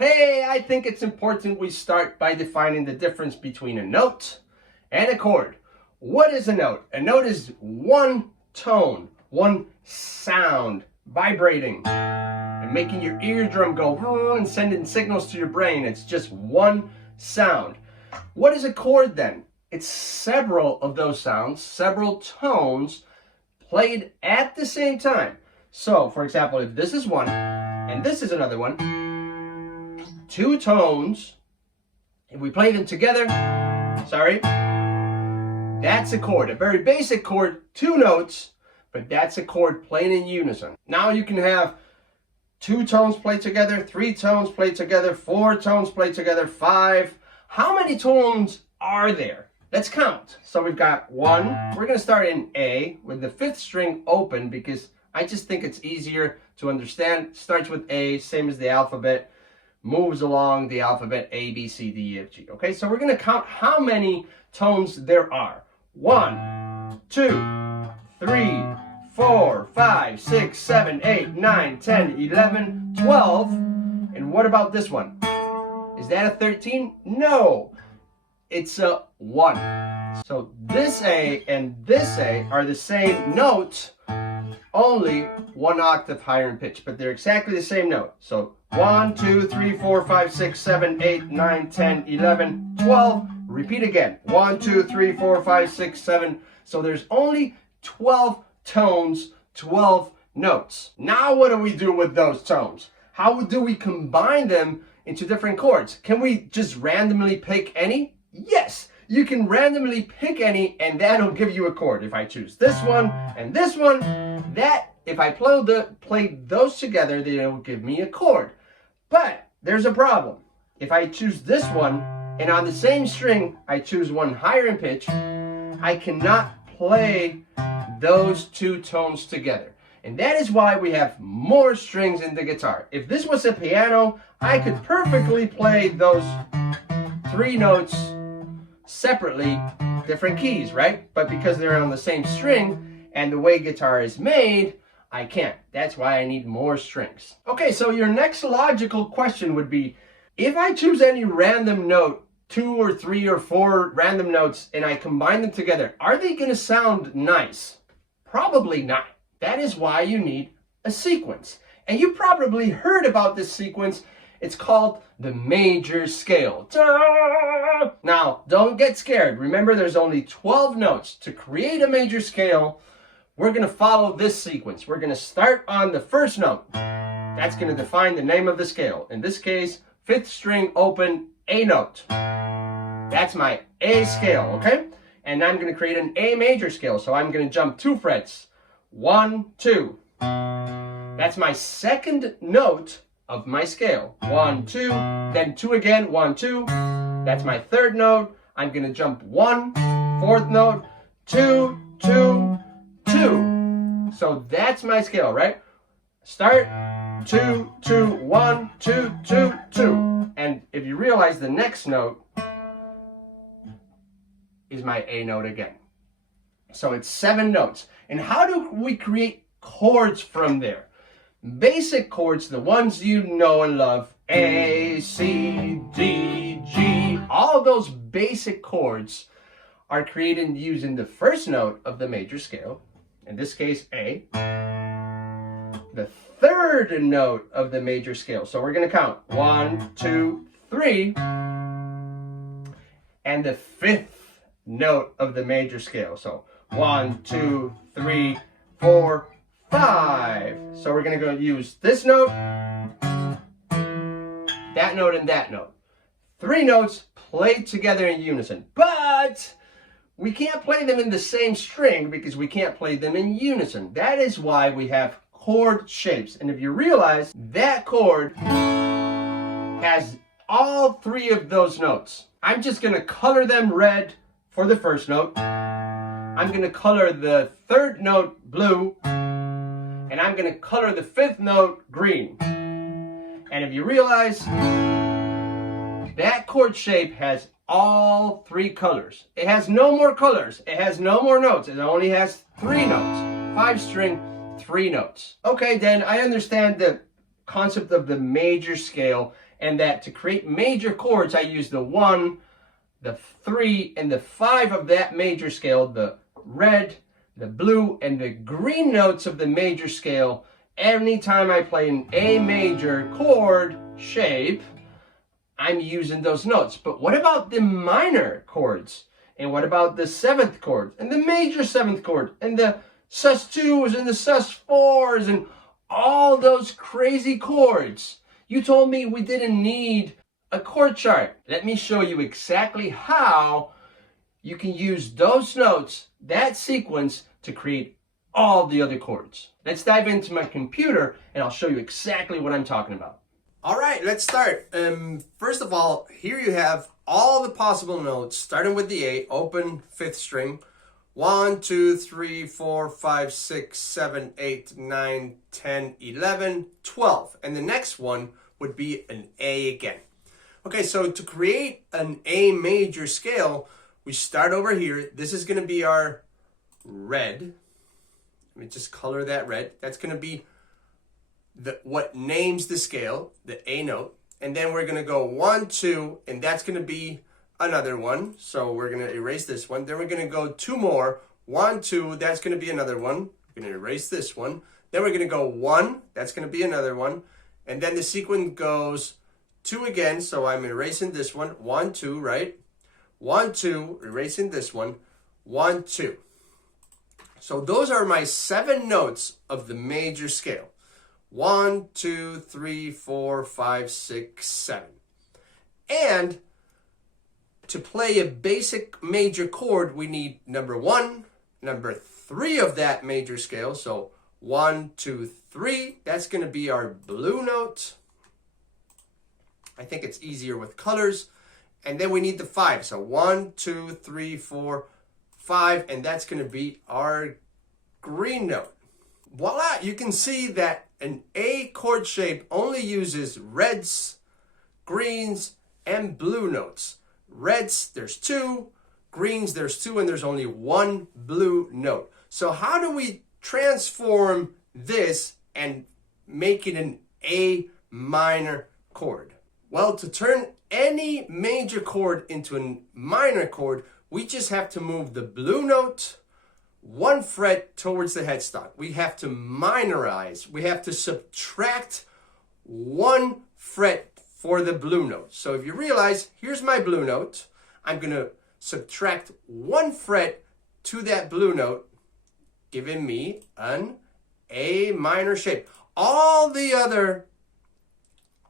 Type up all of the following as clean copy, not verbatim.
Hey, I think it's important we start by defining the difference between a note and a chord. What is a note? A note is one tone, one sound, vibrating and making your eardrum go and sending signals to your brain. It's just one sound. What is a chord then? It's several of those sounds, several tones played at the same time. So, for example, if this is one and this is another one, two tones, if we play them together, that's a chord. A very basic chord, two notes, but that's a chord playing in unison. Now you can have two tones played together, three tones played together, four tones played together, five. How many tones are there? Let's count. So we've got one. We're going to start in A with the fifth string open because I just think it's easier to understand. Starts with A, same as the alphabet. Moves along the alphabet A, B, C, D, E, F, G. Okay, so we're going to count how many tones there are. 1, 2, 3, 4, 5, 6, 7, 8, 9, 10, 11, 12. And what about this one? Is that a 13? No, it's a 1. So this A and this A are the same note, only one octave higher in pitch, but they're exactly the same note. So 1, 2, 3, 4, 5, 6, 7, 8, 9, 10, 11, 12. Repeat again. 1, 2, 3, 4, 5, 6, 7. So there's only 12 tones, 12 notes. Now what do we do with those tones? How do we combine them into different chords? Can we just randomly pick any? Yes, you can randomly pick any and that'll give you a chord. If I choose this one and this one, that if I play those together, then it'll give me a chord. But there's a problem. If I choose this one and on the same string I choose one higher in pitch, I cannot play those two tones together. And that is why we have more strings in the guitar. If this was a piano, I could perfectly play those three notes separately, different keys, right? But because they're on the same string and the way guitar is made, I can't. That's why I need more strings. Okay, so your next logical question would be, if I choose any random note, 2 or 3 or 4 random notes, and I combine them together, are they going to sound nice? Probably not. That is why you need a sequence. And you probably heard about this sequence. It's called the major scale. Ta-da! Now, don't get scared. Remember, there's only 12 notes. To create a major scale, we're going to follow this sequence. We're going to start on the first note. That's going to define the name of the scale. In this case, fifth string open, A note. That's my A scale, okay? And I'm going to create an A major scale. So I'm going to jump 2 frets. 1, 2. That's my second note of my scale. 1, 2, then 2 again, 1, 2. That's my third note. I'm going to jump 1, fourth note, 2, 2, 2. So that's my scale, right? Start 2, 2, 1, 2, 2, 2. And if you realize the next note is my A note again. So it's 7 notes. And how do we create chords from there? Basic chords, the ones you know and love, A, C, D, G, all those basic chords are created using the first note of the major scale, in this case A, the third note of the major scale. So we're going to count 1, 2, 3, and the fifth note of the major scale. So 1, 2, 3, 4, 5. So we're going to go use this note, that note, and that note. 3 notes played together in unison. But we can't play them in the same string because we can't play them in unison. That is why we have chord shapes. And if you realize, that chord has all 3 of those notes. I'm just going to color them red for the first note. I'm going to color the third note blue. And I'm going to color the fifth note green. And if you realize, that chord shape has all 3 colors. It has no more colors. It has no more notes. It only has 3 notes. 5 string, 3 notes. Okay, then I understand the concept of the major scale, and that to create major chords, I use the 1, the 3, and the 5 of that major scale, the red, the blue, and the green notes of the major scale. Anytime I play an A major chord shape, I'm using those notes. But what about the minor chords? And what about the 7th chord and the major 7th chord and the sus2s and the sus4s and all those crazy chords? You told me we didn't need a chord chart. Let me show you exactly how you can use those notes, that sequence, to create all the other chords. Let's dive into my computer and I'll show you exactly what I'm talking about. All right, let's start. First of all, here you have all the possible notes, starting with the A, open 5th string. 1, 2, 3, 4, 5, 6, 7, 8, 9, 10, 11, 12. And the next one would be an A again. Okay, so to create an A major scale, we start over here. This is going to be our red. Let me just color that red. That's going to be what names the scale, the A note. And then we're going to go 1, 2, and that's going to be another one. So we're going to erase this one. Then we're going to go 2 more. 1, 2, that's going to be another one. We're going to erase this one. Then we're going to go 1, that's going to be another one. And then the sequence goes 2 again. So I'm erasing this one. 1, 2, right? 1, 2, erasing this one. 1, 2. So those are my 7 notes of the major scale. 1, 2, 3, 4, 5, 6, 7. And to play a basic major chord, we need number 1, number 3 of that major scale. So 1, 2, 3, that's going to be our blue note. I think it's easier with colors. And then we need the 5. So 1, 2, 3, 4, 5, and that's going to be our green note. Voila, you can see that an A chord shape only uses reds, greens, and blue notes. Reds, there's 2. Greens, there's 2, and there's only 1 blue note. So how do we transform this and make it an A minor chord? Well, to turn any major chord into a minor chord, we just have to move the blue note 1 fret towards the headstock. We have to minorize. We have to subtract 1 fret for the blue note. So if you realize, here's my blue note. I'm going to subtract 1 fret to that blue note, giving me an A minor shape. All the other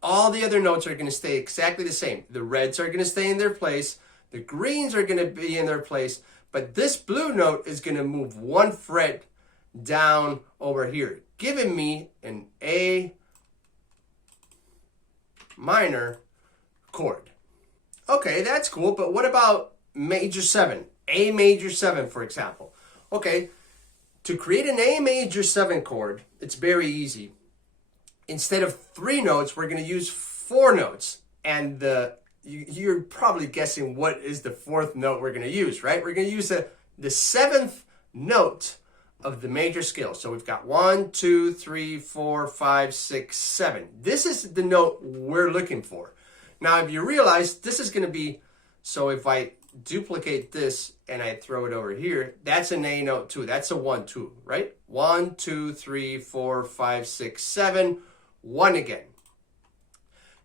notes are going to stay exactly the same. The reds are going to stay in their place. The greens are going to be in their place. But this blue note is going to move 1 fret down over here, giving me an A minor chord. Okay, that's cool, but what about major 7? A major 7, for example. Okay, to create an A major 7 chord, it's very easy. Instead of 3 notes, we're going to use 4 notes. And you're probably guessing what is the 4th note we're going to use, right? We're going to use the 7th note of the major scale. So we've got 1, 2, 3, 4, 5, 6, 7. This is the note we're looking for. Now, if you realize, this is going to be, so if I duplicate this and I throw it over here, that's an A note too. That's a 1, 2, right? 1, 2, 3, 4, 5, 6, 7, 1 again.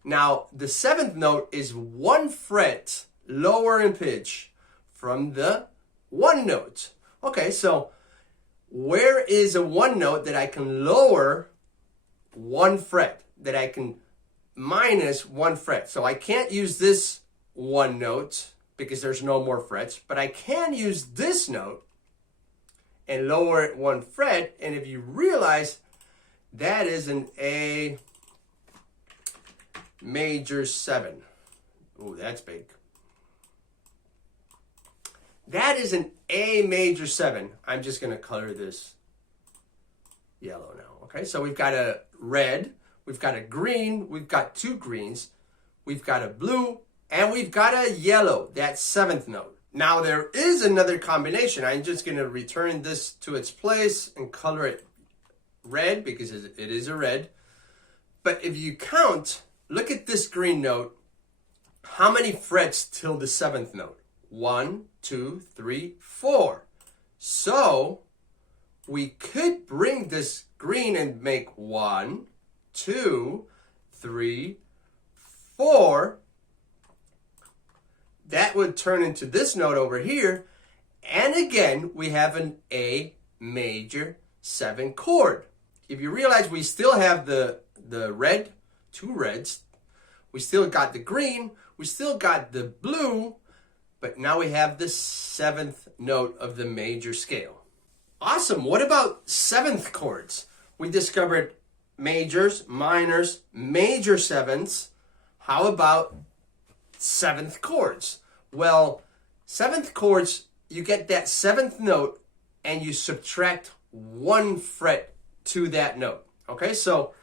Now, the 7th note is 1 fret lower in pitch from the 1 note. Okay, so where is a 1 note that I can lower 1 fret, that I can minus 1 fret? So I can't use this 1 note because there's no more frets, but I can use this note and lower it 1 fret. And if you realize, that is an A major 7. Oh, that's big. That is an A major 7. I'm just going to color this yellow now. Okay, so we've got a red, we've got a green, we've got 2 greens, we've got a blue, and we've got a yellow, that 7th note. Now there is another combination. I'm just going to return this to its place and color it red because it is a red. But if you count, look at this green note. How many frets till the 7th note? 1, 2, 3, 4. So we could bring this green and make 1, 2, 3, 4. That would turn into this note over here. And again, we have an A major 7 chord. If you realize we still have the red, 2 reds, we still got the green, we still got the blue, but now we have the 7th note of the major scale. Awesome. What about 7th chords? We discovered majors, minors, major 7ths. How about 7th chords? Well, 7th chords, you get that 7th note and you subtract 1 fret to that note. Okay, so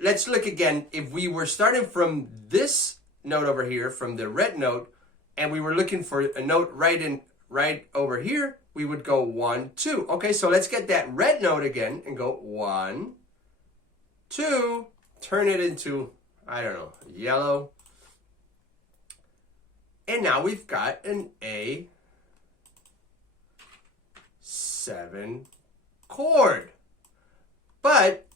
let's look again. If we were starting from this note over here, from the red note, and we were looking for a note right over here, we would go 1, 2. Okay, so let's get that red note again and go 1, 2, turn it into, I don't know, yellow. And now we've got an A7 chord. But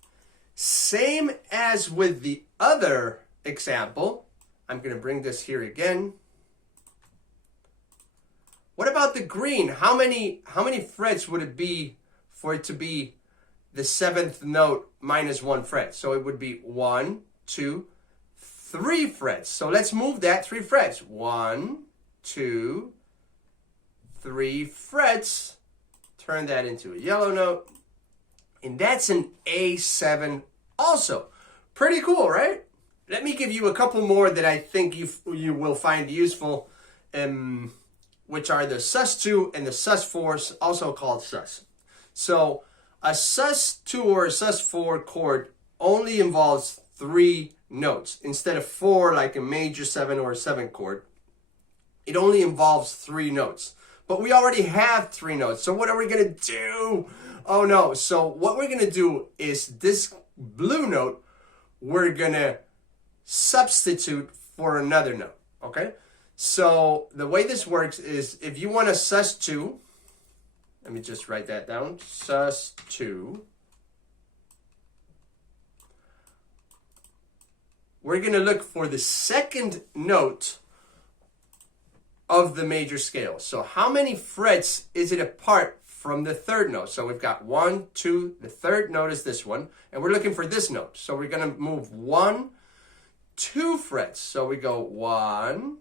same as with the other example, I'm going to bring this here again. What about the green? How many frets would it be for it to be the 7th note minus 1 fret? So it would be 1, 2, 3 frets. So let's move that 3 frets. 1, 2, 3 frets. Turn that into a yellow note. And that's an A7 also. Pretty cool, right? Let me give you a couple more that I think you will find useful, which are the sus2 and the sus4, also called sus. So a sus2 or a sus4 chord only involves 3 notes. Instead of 4 like a major 7 or a 7 chord, it only involves 3 notes. But we already have 3 notes, so what are we going to do? Oh no, so what we're going to do is this blue note, we're going to substitute for another note, okay? So the way this works is if you want a sus2, let me just write that down, sus2, we're going to look for the 2nd note of the major scale. So how many frets is it apart from the 3rd note? So we've got 1, 2, the 3rd note is this one, and we're looking for this note. So we're going to move 1, 2 frets. So we go 1,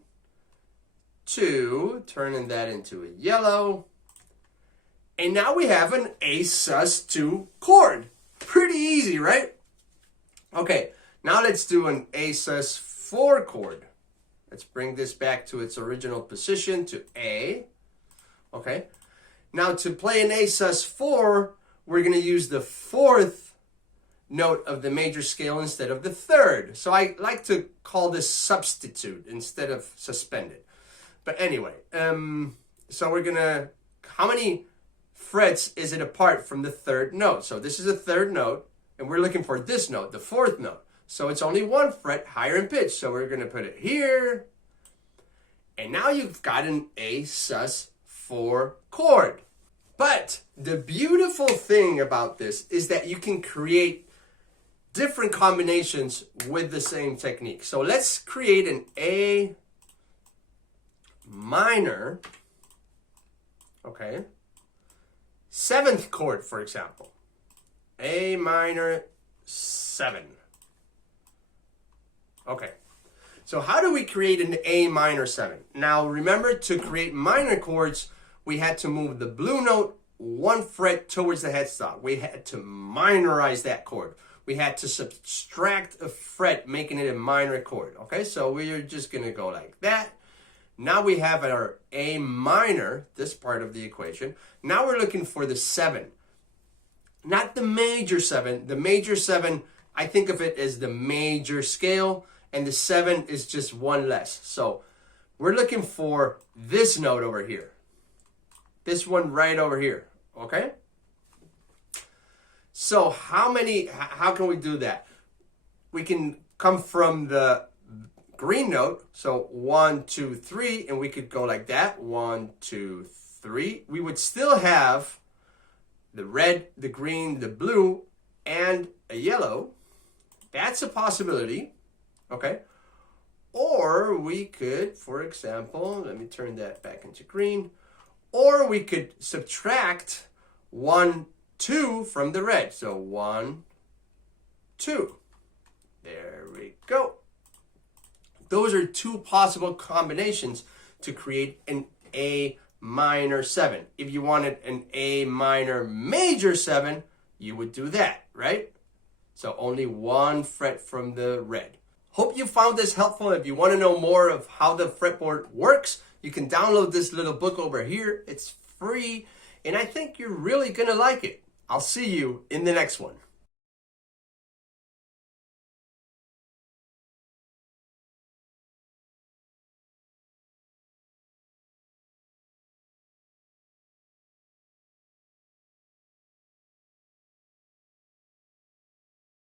2, turning that into a yellow. And now we have an A sus2 chord. Pretty easy, right? Okay, now let's do an A sus4 chord. Let's bring this back to its original position, to A. Okay. Now to play an A sus4, we're going to use the 4th note of the major scale instead of the 3rd. So I like to call this substitute instead of suspended. But anyway, so we're going to, how many frets is it apart from the 3rd note? So this is the 3rd note, and we're looking for this note, the 4th note. So it's only 1 fret higher in pitch. So we're going to put it here. And now you've got an A sus4 chord. But the beautiful thing about this is that you can create different combinations with the same technique. So let's create an A minor, okay, 7th chord, for example. A minor 7. Okay, so how do we create an A minor 7? Now remember, to create minor chords, we had to move the blue note 1 fret towards the headstock. We had to minorize that chord. We had to subtract a fret, making it a minor chord. Okay, so we're just going to go like that. Now we have our A minor, this part of the equation. Now we're looking for the 7. Not the major 7. The major 7, I think of it as the major scale, and the 7 is just 1 less. So we're looking for this note over here. This one right over here, okay? So how can we do that? we can come from the green note. So 1, 2, 3, and we could go like that. 1, 2, 3. We would still have the red, the green, the blue, and a yellow. That's a possibility. Okay. Or we could, for example, let me turn that back into green. Or we could subtract 1, 2 from the red. So 1, 2. There we go. Those are two possible combinations to create an A minor 7. If you wanted an A minor major 7, you would do that, right? So only one fret from the red. Hope you found this helpful. If you want to know more of how the fretboard works, you can download this little book over here. It's free, and I think you're really going to like it. I'll see you in the next one.